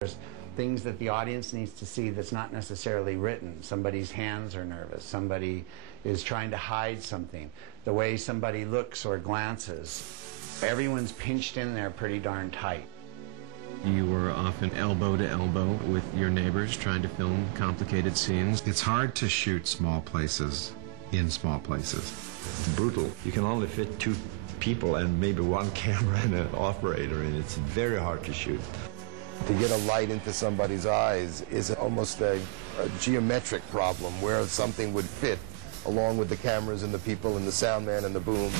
There's things that the audience needs to see that's not necessarily written. Somebody's hands are nervous. Somebody is trying to hide something. The way somebody looks or glances. Everyone's pinched in there pretty darn tight. You were often elbow to elbow with your neighbors trying to film complicated scenes. It's hard to shoot small places in small places. It's brutal. You can only fit 2 people and maybe 1 camera and an operator, and it's very hard to shoot. To get a light into somebody's eyes is almost a geometric problem where something would fit along with the cameras and the people and the sound man and the boom.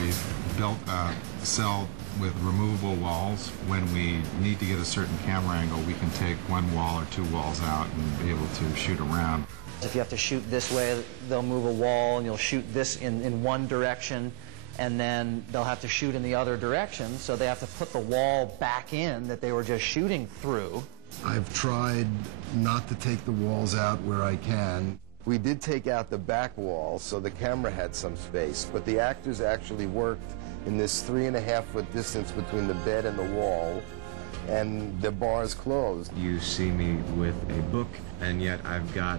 We've built a cell with removable walls. When we need to get a certain camera angle, we can take 1 wall or 2 walls out and be able to shoot around. If you have to shoot this way, they'll move a wall and you'll shoot this in one direction, and then they'll have to shoot in the other direction, so they have to put the wall back in that they were just shooting through. I've tried not to take the walls out where I can. We did take out the back wall so the camera had some space, but the actors actually worked in this 3.5-foot distance between the bed and the wall, and the bars closed. You see me with a book, and yet I've got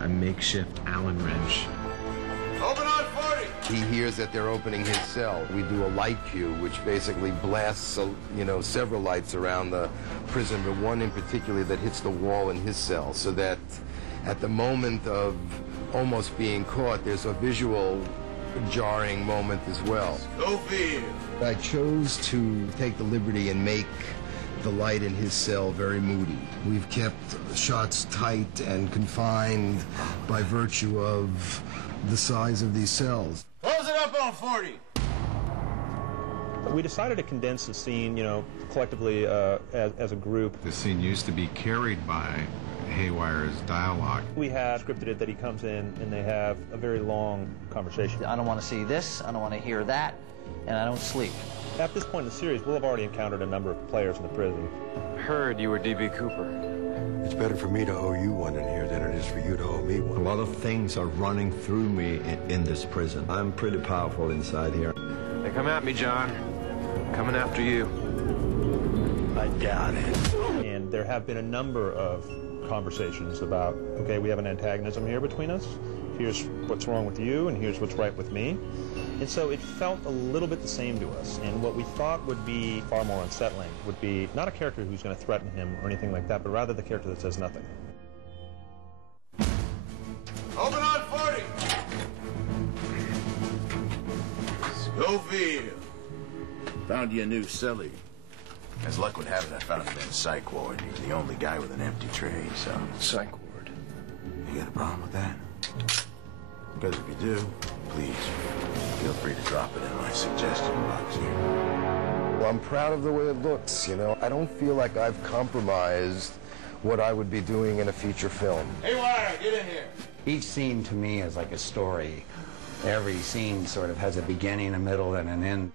a makeshift Allen wrench. Open on 40! He hears that they're opening his cell. We do a light cue, which basically blasts, several lights around the prison, but one in particular that hits the wall in his cell, so that at the moment of almost being caught, there's a visual jarring moment as well. Schofield! I chose to take the liberty and make the light in his cell very moody. We've kept shots tight and confined by virtue of the size of these cells. Close it up on 40! We decided to condense the scene, collectively as a group. The scene used to be carried by Haywire's dialogue. We have scripted it that he comes in and they have a very long conversation. I don't want to see this, I don't want to hear that, and I don't sleep. At this point in the series, we'll have already encountered a number of players in the prison. Heard you were D.B. Cooper. It's better for me to owe you one in here than it is for you to owe me A one. lot of things are running through me in this prison. I'm pretty powerful inside here. They come at me, John. I'm coming after you. I doubt it. And there have been a number of conversations about, okay, we have an antagonism here between us. Here's what's wrong with you, and here's what's right with me. And so it felt a little bit the same to us. And what we thought would be far more unsettling would be not a character who's going to threaten him or anything like that, but rather the character that says nothing. Open on 40! Schofield! Found you a new cellie. As luck would have it, I found him in a psych ward. He was the only guy with an empty tray, so... Psych ward? You got a problem with that? Because if you do, please, feel free to drop it in my suggestion box here. Well, I'm proud of the way it looks, I don't feel like I've compromised what I would be doing in a feature film. Hey, Wire, get in here. Each scene to me is like a story. Every scene sort of has a beginning, a middle, and an end.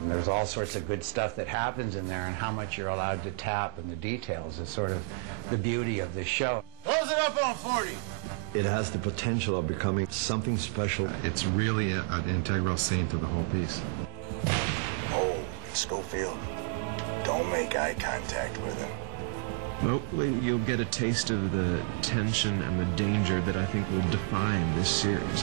And there's all sorts of good stuff that happens in there, and how much you're allowed to tap and the details is sort of the beauty of this show. Close it up on 40! It has the potential of becoming something special. It's really an integral scene to the whole piece. Oh, Schofield, don't make eye contact with him. Hopefully you'll get a taste of the tension and the danger that I think will define this series.